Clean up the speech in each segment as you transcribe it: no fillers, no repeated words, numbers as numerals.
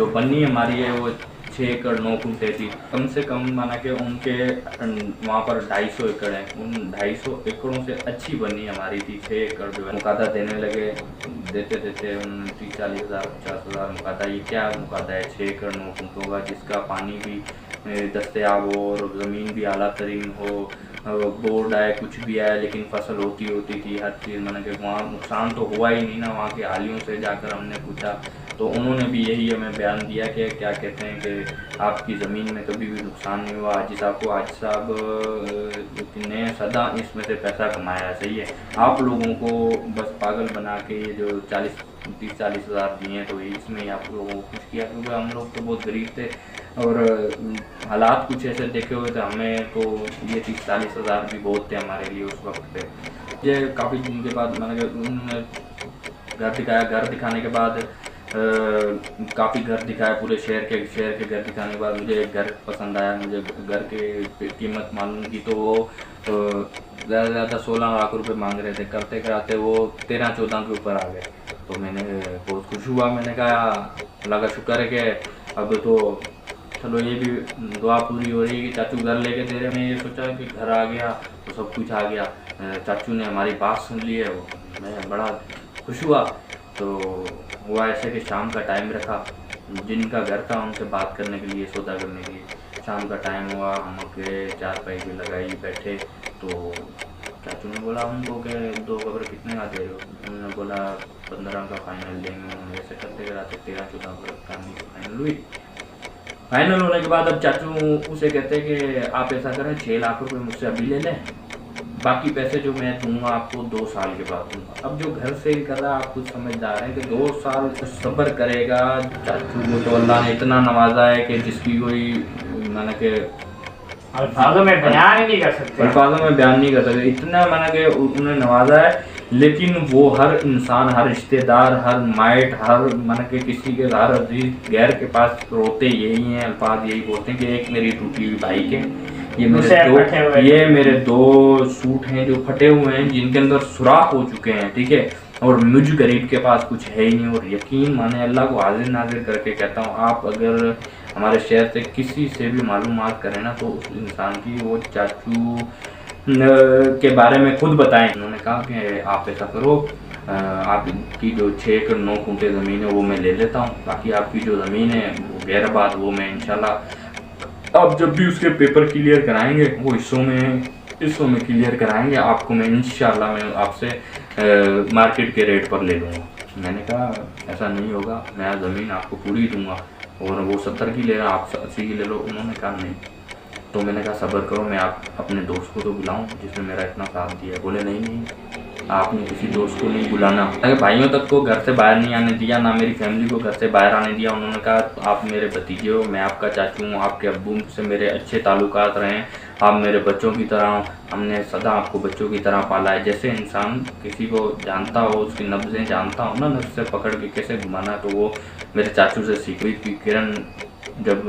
जो बन्नी हमारी है वो 6 एकड़ 9 गुंठे थी। कम से कम माना कि उनके वहाँ पर 250 एकड़ है, उन 250 एकड़ों से अच्छी बनी हमारी थी। 6 एकड़ जो है मुकादा देने लगे, देते देते उन 30-40 हज़ार 50 हज़ार मुकादा। ये क्या मुकादा है 6 एकड़ 9 गुंठों का, जिसका पानी भी दस्तयाब हो और ज़मीन भी आला तरीन हो, बोर्ड आए कुछ भी आए, लेकिन फसल होती थी हर चीज़। मैंने कि वहाँ नुकसान तो हुआ ही नहीं ना। वहाँ के हालियों से जाकर हमने पूछा तो उन्होंने भी यही हमें बयान दिया कि क्या कहते हैं कि आपकी ज़मीन में कभी भी नुकसान नहीं हुआ। हाजी साहब को, हाजी साहब ने सदा इसमें से पैसा कमाया। सही है, आप लोगों को बस पागल बना के ये जो 30-40 हज़ार दिए हैं तो इसमें ही आप लोगों को खुश किया, क्योंकि हम लोग तो बहुत गरीब थे और हालात कुछ ऐसे देखे हुए थे। हमें तो ये 30-40 हज़ार भी बहुत थे हमारे लिए उस वक्त पे। ये काफ़ी दिन के बाद मैंने उन्होंने घर दिखाया। घर दिखाने के बाद काफ़ी घर दिखाया, पूरे शहर के घर दिखाने के बाद मुझे एक घर पसंद आया। मुझे घर के कीमत मालूम की तो वो ज़्यादा से ज़्यादा 16 लाख रुपए मांग रहे थे। करते कराते वो 13-14 के ऊपर आ गए। तो मैंने बहुत खुश हुआ। मैंने कहा अल्लाह का शुक्र है कि अब तो चलो ये भी दुआ पूरी हो रही है कि चाचू घर लेके दे रहे। मैंने ये सोचा कि घर आ गया तो सब कुछ आ गया। चाचू ने हमारी बात सुन ली है, वो मैं बड़ा खुश हुआ। तो हुआ ऐसे कि शाम का टाइम रखा, जिनका घर था उनसे बात करने के लिए, सौदा करने के लिए। शाम का टाइम हुआ, हम गए, चारपाई भी लगाई, बैठे। तो चाचू ने बोला उनको कि 2 कब्र कितने का दे रहे हो? उन्होंने बोला 15 का फाइनल देंगे। उन्होंने ऐसे करते कराते 13-14 कब्र कहानी फाइनल हुई। फाइनल होने के बाद अब चाचू उसे कहते हैं कि आप ऐसा करें 6 लाख रुपए मुझसे अभी ले लें, बाकी पैसे जो मैं दूंगा आपको 2 साल के बाद दूंगा। अब जो घर सेल कर रहा है आप खुद समझदार हैं कि 2 साल सब्र करेगा। चाचू को तो अल्लाह ने इतना नवाजा है कि जिसकी कोई मैंने कि अल्फाजों में बयान ही नहीं कर सकते, अल्फाजों में बयान नहीं कर सकते। इतना मैंने कि उन्हें नवाजा है। लेकिन वो हर इंसान, हर रिश्तेदार, हर माइट, हर मैंने कि किसी के हर अजीज गैर के पास रोते यही हैं, अल्फाज यही बोलते हैं कि एक मेरी टूटी हुई बाइक है, ये मेरे 2 सूट हैं जो फटे हुए हैं, जिनके अंदर सुराख हो चुके हैं। ठीक है, और मुझ गरीब के पास कुछ है ही नहीं। और यकीन माने अल्लाह को हाजिर नाजिर करके कहता हूँ, आप अगर हमारे शहर से किसी से भी मालूमात करें ना तो उस इंसान की वो चाचू के बारे में खुद बताएं। उन्होंने कहा कि आप ऐसा करो, आपकी जो 6 एकड़ 9 गुंठे ज़मीन है वो मैं ले लेता हूँ, बाकी आपकी जो ज़मीन है वो गैरबाद वो मैं इंशाल्लाह आप जब भी उसके पेपर क्लियर कराएंगे वो हिस्सों में क्लियर कराएंगे, आपको मैं इंशाल्लाह मैं आपसे मार्केट के रेट पर ले लूँगा। मैंने कहा ऐसा नहीं होगा, मैं ज़मीन आपको पूरी दूंगा और वो 70 की ले रहा, आप 80 की ले लो। उन्होंने कहा नहीं। तो मैंने कहा सब्र करो, मैं आप अपने दोस्त को तो बुलाऊं जिसने मेरा इतना साथ दिया। बोले नहीं, आपने किसी दोस्त को नहीं बुलाना। अगर भाइयों तक को घर से बाहर नहीं आने दिया, ना मेरी फैमिली को घर से बाहर आने दिया। उन्होंने कहा आप मेरे भतीजे हो, मैं आपका चाचू हूँ, आपके अब्बू से मेरे अच्छे ताल्लुकात रहे हैं, आप मेरे बच्चों की तरह, हमने सदा आपको बच्चों की तरह पाला है। जैसे इंसान किसी को जानता हो, उसकी नब्ज़ें जानता हो ना, नब्ज़ से पकड़ के कैसे घुमाना, तो वो मेरे चाचू से सीख हुई थी। किरण जब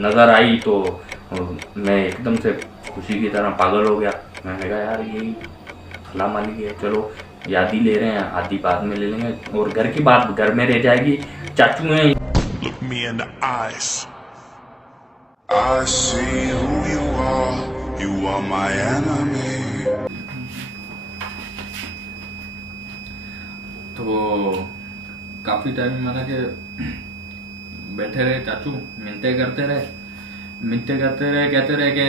नज़र आई तो मैं एकदम से खुशी की तरह पागल हो गया। मैंने कहा यार यही फला मालिक है, चलो याद ही ले रहे हैं, आधी बाद में ले लेंगे और घर की बात घर में रह जाएगी। चाचू हैं। Look me in the eyes. I see who you are my enemy. तो काफ़ी टाइम मैंने कि बैठे रहे, चाचू मिन्नतें करते रहे, कहते रहे कि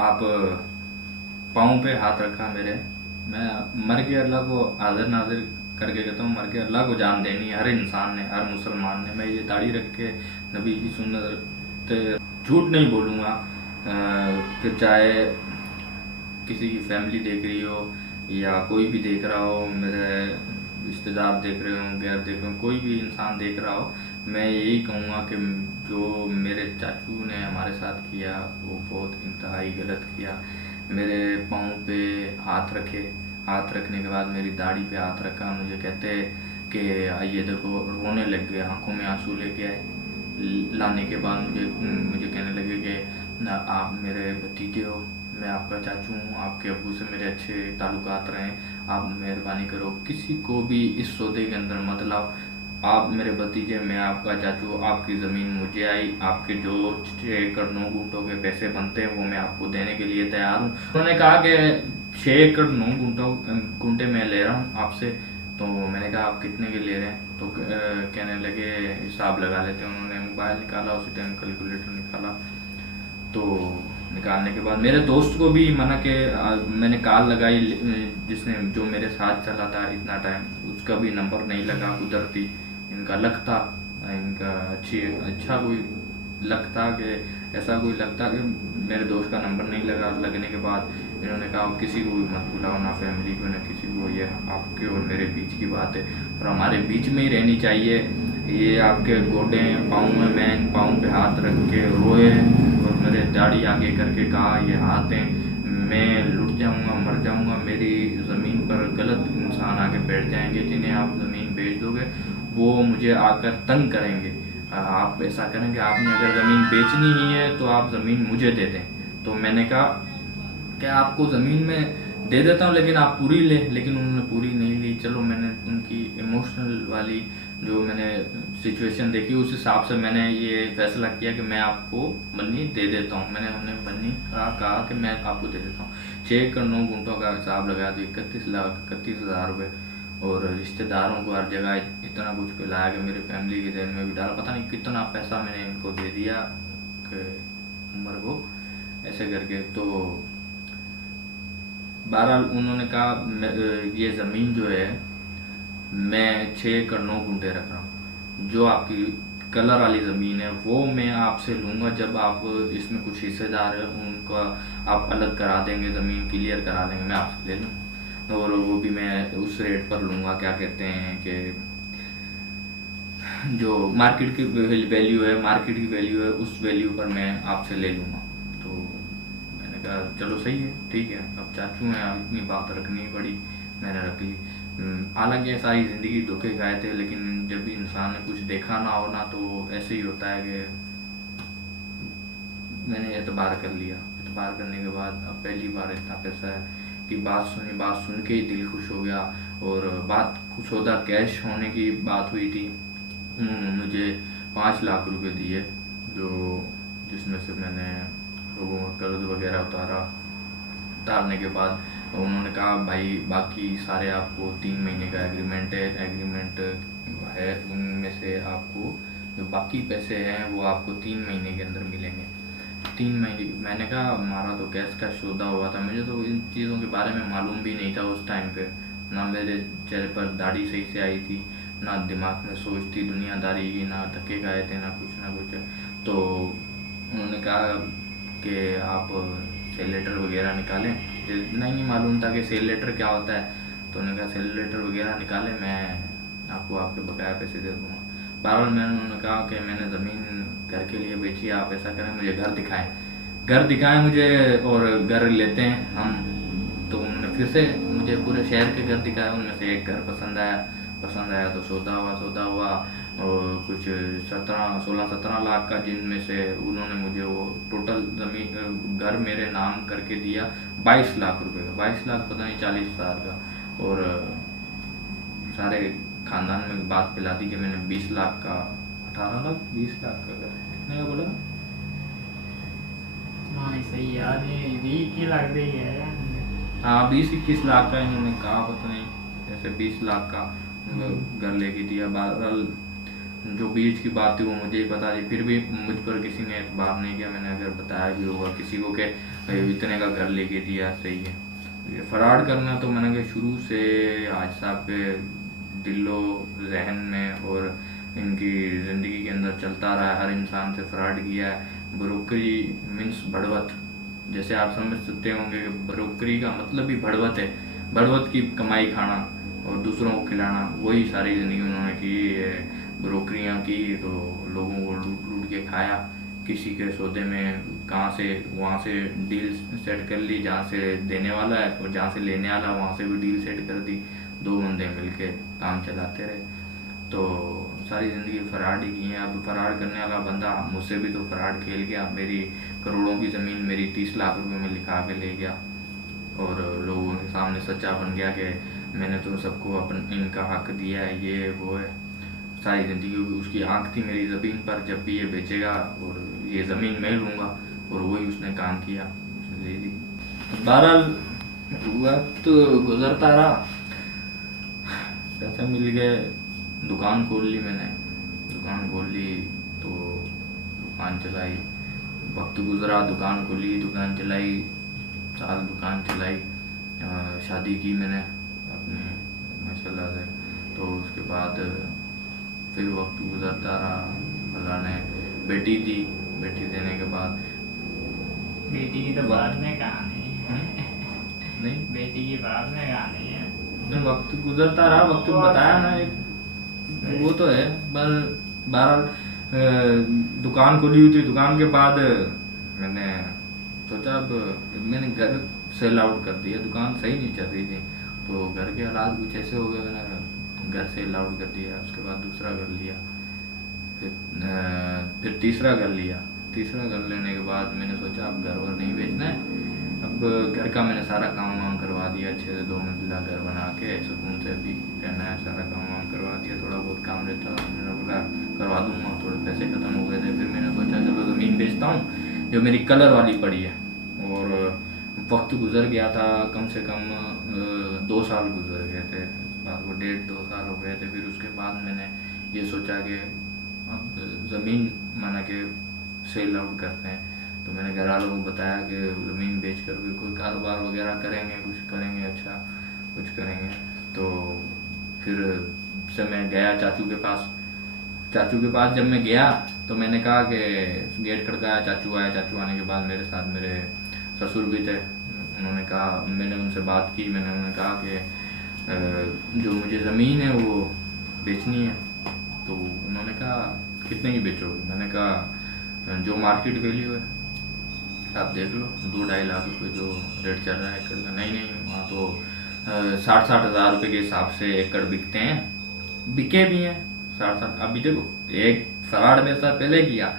आप पाँव पे हाथ रखा मेरे, मैं मर के अल्लाह को हाजिर नाजिर करके कहता हूँ, मर के अल्लाह को जान देनी है हर इंसान ने, हर मुसलमान ने। मैं ये दाढ़ी रख के नबी की सुन्नत झूठ नहीं बोलूँगा। फिर चाहे किसी की फैमिली देख रही हो या कोई भी देख रहा हो, मेरे रिश्तेदार देख रहे हो, गैर देख रहे हो, कोई भी इंसान देख रहा हो, मैं यही कहूँगा कि जो मेरे चाचू ने हमारे साथ किया वो बहुत इंतहाई गलत किया। मेरे पाँव पे हाथ रखे, हाथ रखने के बाद मेरी दाढ़ी पे हाथ रखा, मुझे कहते कि ये देखो, रोने लग गए, आंखों में आंसू लेके आए। लाने के बाद मुझे कहने लगे कि आप मेरे भतीजे हो, मैं आपका चाचू हूँ, आपके अब्बू से मेरे अच्छे ताल्लुकात रहे, आप मेहरबानी करो किसी को भी इस सौदे के अंदर मत लाओ। आप मेरे भतीजे, मैं आपका चाचू, आपकी ज़मीन मुझे आई, आपके जो 6 एकड़ 9 गुंठों के पैसे बनते हैं वो मैं आपको देने के लिए तैयार हूँ। उन्होंने कहा कि 6 एकड़ 9 गुंठे मैं ले रहा हूँ आपसे। तो मैंने कहा आप कितने के ले रहे हैं? तो कहने लगे हिसाब लगा लेते हैं। उन्होंने मोबाइल निकाला, उसी टाइम कैलकुलेटर निकाला। तो निकालने के बाद मेरे दोस्त को भी मना के मैंने कॉल लगाई, जिसने जो मेरे साथ चला था इतना टाइम, उसका भी नंबर नहीं लगा। कुदरती इनका लक था, इनका अच्छा कोई लक था कि ऐसा कोई लक था कि मेरे दोस्त का नंबर नहीं लगा। लगने के बाद इन्होंने कहा किसी को भी मत बुलाओ, ना फैमिली को ना किसी को, ये आपके और मेरे बीच की बात है और हमारे बीच में ही रहनी चाहिए। ये आपके गोडे पाँव में, मैं इन पाँव पे हाथ रख के रोए और मेरे दाढ़ी आगे करके कहा ये हाथ हैं, मैं लुट जाऊंगा, मर जाऊंगा, मेरी ज़मीन पर गलत इंसान आके बैठ जाएंगे, जिन्हें आप ज़मीन बेच दोगे वो मुझे आकर तंग करेंगे। आप ऐसा करेंगे, आपने अगर ज़मीन बेचनी ही है तो आप ज़मीन मुझे दे दें। तो मैंने कहा कि आपको ज़मीन में दे देता हूँ लेकिन आप पूरी ले, लेकिन उन्होंने पूरी नहीं ली। चलो मैंने उनकी इमोशनल वाली जो मैंने सिचुएशन देखी उस हिसाब से मैंने ये फैसला किया कि मैं आपको बन्नी दे देता हूँ। मैंने उन्हें बन्नी कहा कि मैं आपको दे देता हूँ। 6 एकड़ 9 गुंठों का हिसाब लगाया तो 31,31,000 रुपये। और रिश्तेदारों को हर जगह इतना कुछ पिलाया कि मेरी फैमिली के जहन में भी डाला, पता नहीं कितना पैसा मैंने इनको दे दिया कि उम्र को ऐसे करके। तो बहरहाल उन्होंने कहा ये ज़मीन जो है मैं 6 एकड़ 9 गुंठे रख रहा हूँ, जो आपकी कलर वाली ज़मीन है वो मैं आपसे लूँगा। जब आप इसमें कुछ हिस्सेदार हैं उनका आप अलग करा देंगे, ज़मीन क्लियर करा देंगे, मैं आपसे ले लूँ और वो भी मैं उस रेट पर लूँगा। क्या कहते हैं कि जो मार्केट की वैल्यू है, मार्केट की वैल्यू है, उस वैल्यू पर मैं आपसे ले लूँगा। तो मैंने कहा चलो सही है, ठीक है, अब चाचू हैं, इतनी बात रखनी पड़ी, मैंने रख ली। हालांकि सारी ज़िंदगी धोखे खाए थे, लेकिन जब भी इंसान ने कुछ देखा ना हो ना तो ऐसे ही होता है कि मैंने एतबार कर लिया। एतबार करने के बाद अब पहली बार इतना पैसा है कि बात सुन के ही दिल खुश हो गया। और बात कुछ होता कैश होने की बात हुई थी, उन्होंने मुझे 5 लाख रुपए दिए, जो जिसमें से मैंने लोगों का कर्ज वगैरह उतारने के बाद उन्होंने कहा भाई बाकी सारे आपको 3 महीने का एग्रीमेंट है, उनमें से आपको जो बाकी पैसे हैं वो आपको 3 महीने के अंदर मिलेंगे। 3 महीने। मैंने कहा हमारा तो कैश का सौदा हुआ था, मुझे तो इन चीज़ों के बारे में मालूम भी नहीं था उस टाइम पे, ना मेरे चेहरे पर दाढ़ी सही से आई थी, ना दिमाग में सोच थी दुनियादारी की, ना धक्के खाए थे, ना कुछ। तो उन्होंने कहा कि आप सेल लेटर वगैरह निकालें। नहीं मालूम था कि सेल लेटर क्या होता है, तो उन्होंने कहा सेल लेटर वगैरह निकालें, मैं आपको आपके बकाया पैसे दे दूँगा। बहरहाल मैंने उन्होंने कहा कि मैंने ज़मीन घर के लिए बेची, आप ऐसा करें मुझे घर दिखाएं मुझे और घर लेते हैं हम। तो उन्होंने फिर से मुझे पूरे शहर के घर दिखाए, उनमें से एक घर पसंद आया तो सौदा हुआ और कुछ 16-17 लाख का, जिनमें से उन्होंने मुझे वो टोटल ज़मीन घर मेरे नाम करके दिया 22 लाख रुपए का, 22 लाख पता नहीं 40,000 का। और सारे खानदान में बात फैला दी कि मैंने 20 लाख का 18 लाख 20 लाख का घर कितने का बोला। हाँ सही यार, ये 20 की लग रही है। हाँ 20-21 लाख का इन्होंने कहा, पता नहीं जैसे 20 लाख का घर लेके दिया। बहरहाल जो बीच की बात थी वो मुझे ही पता थी, फिर भी मुझ पर किसी ने एतबार नहीं किया। मैंने अगर बताया भी होगा किसी को कि इतने का घर लेके दिया, सही है। ये फ्रॉड करना तो मैंने कहा शुरू से आज साहब के दिलो जहन में और इनकी ज़िंदगी के अंदर चलता रहा है। हर इंसान से फ्रॉड किया है। ब्रोकरी मीन्स बढ़वत, जैसे आप समझ सकते होंगे कि ब्रोकरी का मतलब ही बढ़वत है, बढ़वत की कमाई खाना और दूसरों को खिलाना, वही सारी ज़िंदगी उन्होंने की। ब्रोकरियाँ की तो लोगों को लूट के खाया, किसी के सौदे में कहाँ से वहाँ से डील सेट कर ली, जहाँ से देने वाला है और जहाँ से लेने वाला वहाँ से भी डील सेट कर दी, 2 बंदे मिलके काम चलाते रहे। तो सारी ज़िंदगी फ्रॉड ही की है। अब फ्रॉड करने वाला बंदा मुझसे भी तो फ्रॉड खेल गया, मेरी करोड़ों की ज़मीन मेरी 30 लाख रुपए में लिखा के ले गया और लोगों के सामने सच्चा बन गया कि मैंने तो सबको इनका हक दिया है, ये वो है। सारी ज़िंदगी उसकी आंख थी मेरी ज़मीन पर, जब भी ये बेचेगा और ये ज़मीन मैं लूँगा, और वही उसने काम किया, उसने ले ली। बहरहाल वक्त गुजरता रहा, पैसे मिल गए, दुकान खोल ली मैंने, दुकान खोल ली तो दुकान चलाई, वक्त गुजरा, दुकान खोली, दुकान चलाई, साल दुकान चलाई, शादी की मैंने अपने माशाल्लाह से। तो उसके बाद फिर वक्त गुजरता रहा, अल्लाह ने बेटी दी, बेटी देने के बाद बेटी की तो बात में कहानी है। नहीं बेटी की बात में कहानी है। नहीं, वक्त गुजरता रहा, वक्त बताया ना एक वो तो है। पर बहरहाल दुकान खोली हुई थी, दुकान के बाद मैंने सोचा अब मैंने घर सेल आउट कर दिया, दुकान सही नहीं चल रही थी, तो घर के हालात कुछ ऐसे हो गए, मैंने घर सेल आउट कर दिया। उसके बाद दूसरा घर लिया, फिर तीसरा घर लिया। तीसरा घर लेने के बाद मैंने सोचा अब घर वर नहीं बेचना है, अब घर का मैंने सारा काम वाम करवा दिया, अच्छे से 2 मंजिला घर बना के सुकून से भी रहना है, सारा काम वाम करवा दिया। थोड़ा बहुत काम रहता था, मैंने बोला करवा दूंगा, थोड़े पैसे खत्म हो गए थे। फिर मैंने सोचा चलो ज़मीन बेचता हूँ जो मेरी कलर वाली पड़ी है। और वक्त गुजर गया था, कम से कम 2 साल गुजर गए थे, बाद वो 1.5-2 साल हो गए थे। फिर उसके बाद मैंने ये सोचा कि अब ज़मीन माना कि सेल आउट करते हैं। तो मैंने घर वालों को बताया कि ज़मीन बेच कर भी कोई कारोबार वगैरह करेंगे, कुछ करेंगे, अच्छा कुछ करेंगे। तो फिर से मैं गया चाचू के पास। चाचू के पास जब मैं गया तो मैंने कहा कि गेट खड़काया, चाचू आया। चाचू आने के बाद मेरे साथ मेरे ससुर भी थे। उन्होंने कहा, मैंने उनसे बात की, मैंने उन्हें कहा कि जो मुझे ज़मीन है वो बेचनी है। तो उन्होंने कहा कितने की बेचोगे? मैंने कहा जो मार्केट वैल्यू है आप देख लो, 2-2.5 लाख रुपए जो रेट चल रहा है एकड़ का। नहीं वहाँ तो 60-60 हज़ार रुपये के हिसाब से एकड़ बिकते हैं, बिके भी हैं 60-60। अभी देखो एक फ्रॉड में साल पहले किया,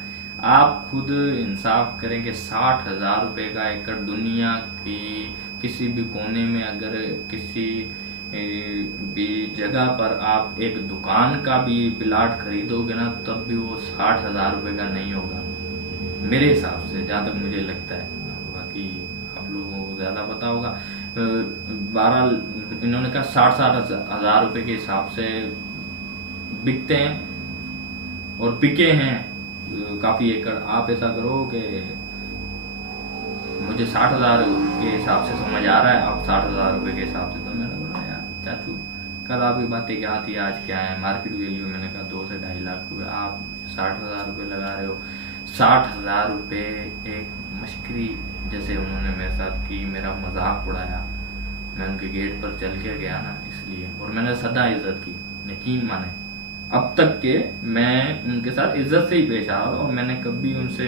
आप खुद इंसाफ करेंगे 60 हज़ार रुपये का एकड़ दुनिया की किसी भी कोने में अगर किसी भी जगह पर आप एक दुकान का भी प्लाट खरीदोगे ना, तब भी वो 60 हज़ार रुपये का नहीं होगा मेरे हिसाब से, जहाँ तक मुझे लगता है। बाकी आप लोगों को ज़्यादा पता होगा। 12 इन्होंने कहा 60-60 हज़ार रुपये के हिसाब से बिकते हैं और बिके हैं काफ़ी एकड़। आप ऐसा करो कि मुझे 60 हज़ार के हिसाब से समझ आ रहा है, आप 60 हज़ार रुपये के हिसाब से। तो मैंने बोला यार चाचू कल आपकी बातें क्या थी, आज क्या है मार्केट वैल्यू? मैंने कहा 2 से 2.5 लाख रुपये, आप 60 हज़ार रुपये लगा रहे हो। 60 हज़ार रुपये एक मश्करी जैसे उन्होंने मेरे साथ की, मेरा मजाक उड़ाया। मैं उनके गेट पर चल के गया ना, इसलिए। और मैंने सदा इज्जत की, यकीन माने अब तक के मैं उनके साथ इज्जत से ही पेश आ रहा हूँ। और मैंने कभी उनसे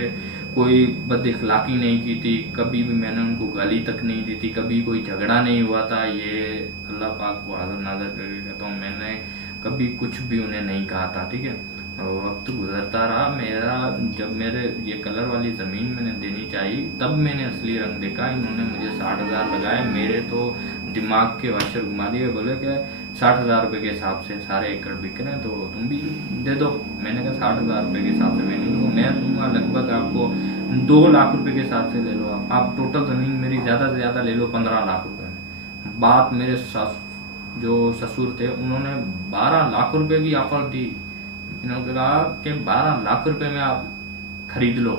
कोई बदअखलाकी नहीं की थी, कभी भी मैंने उनको गाली तक नहीं दी थी, कभी कोई झगड़ा नहीं हुआ था। ये अल्लाह पाक को हाज़िर नाज़िर करके कहता हूँ, मैंने कभी कुछ भी उन्हें नहीं कहा था, ठीक है। वक्त गुजरता रहा मेरा, जब मेरे ये कलर वाली ज़मीन मैंने देनी चाहिए तब मैंने असली रंग देखा। इन्होंने मुझे 60 हज़ार लगाए, मेरे तो दिमाग के वाशर घुमा दिए। बोले कि 60 हज़ार रुपये के हिसाब से सारे एकड़ बिक रहे हैं तो तुम भी दे दो। मैंने कहा 60 हज़ार रुपये के हिसाब से मैं नहीं दूँगा, मैं दूँगा लगभग आपको 2 लाख रुपये के हिसाब से ले लो। आप टोटल ज़मीन मेरी ज़्यादा से ज़्यादा ले लो 15 लाख रुपये में। बात मेरे जो ससुर थे उन्होंने 12 लाख रुपये की ऑफर दी। इन्होंने कहा कि 12 लाख रुपए में आप खरीद लो।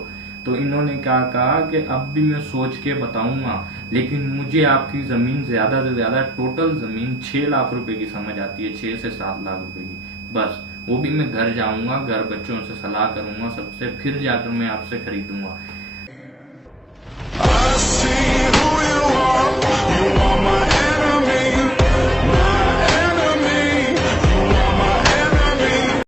तो इन्होंने क्या कहा कि अब भी मैं सोच के बताऊंगा, लेकिन मुझे आपकी ज़मीन ज़्यादा से ज़्यादा टोटल ज़मीन 6 लाख रुपए की समझ आती है, 6 से 7 लाख रुपए की बस। वो भी मैं घर जाऊंगा, घर बच्चों से सलाह करूंगा सबसे, फिर जाकर मैं आपसे खरीदूंगा।